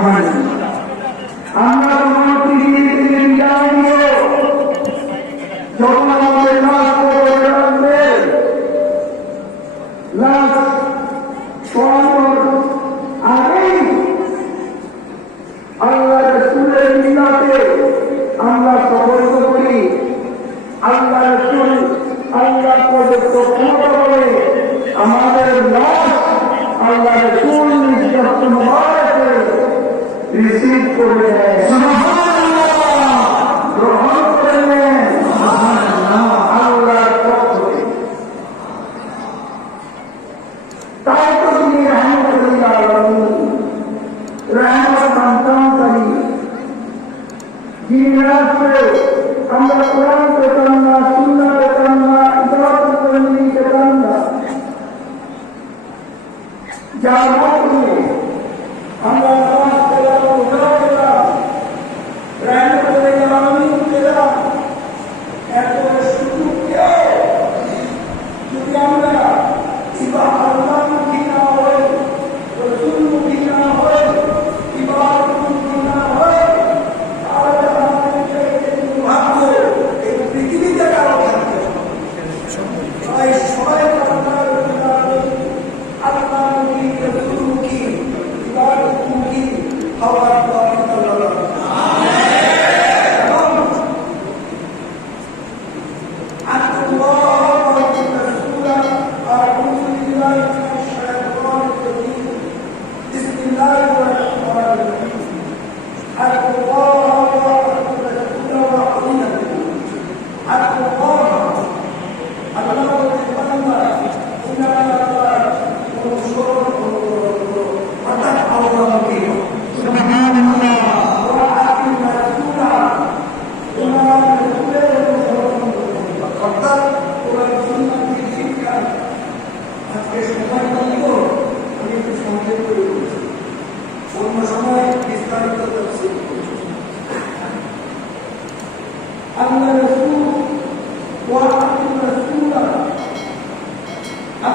আমাদের আমরা তোমার পৃথিবী থেকে আমরা সতর্ক করি আল্লাহ আল্লাহ প্রদত্ত ক্ষমতা Amen. Hallelujah.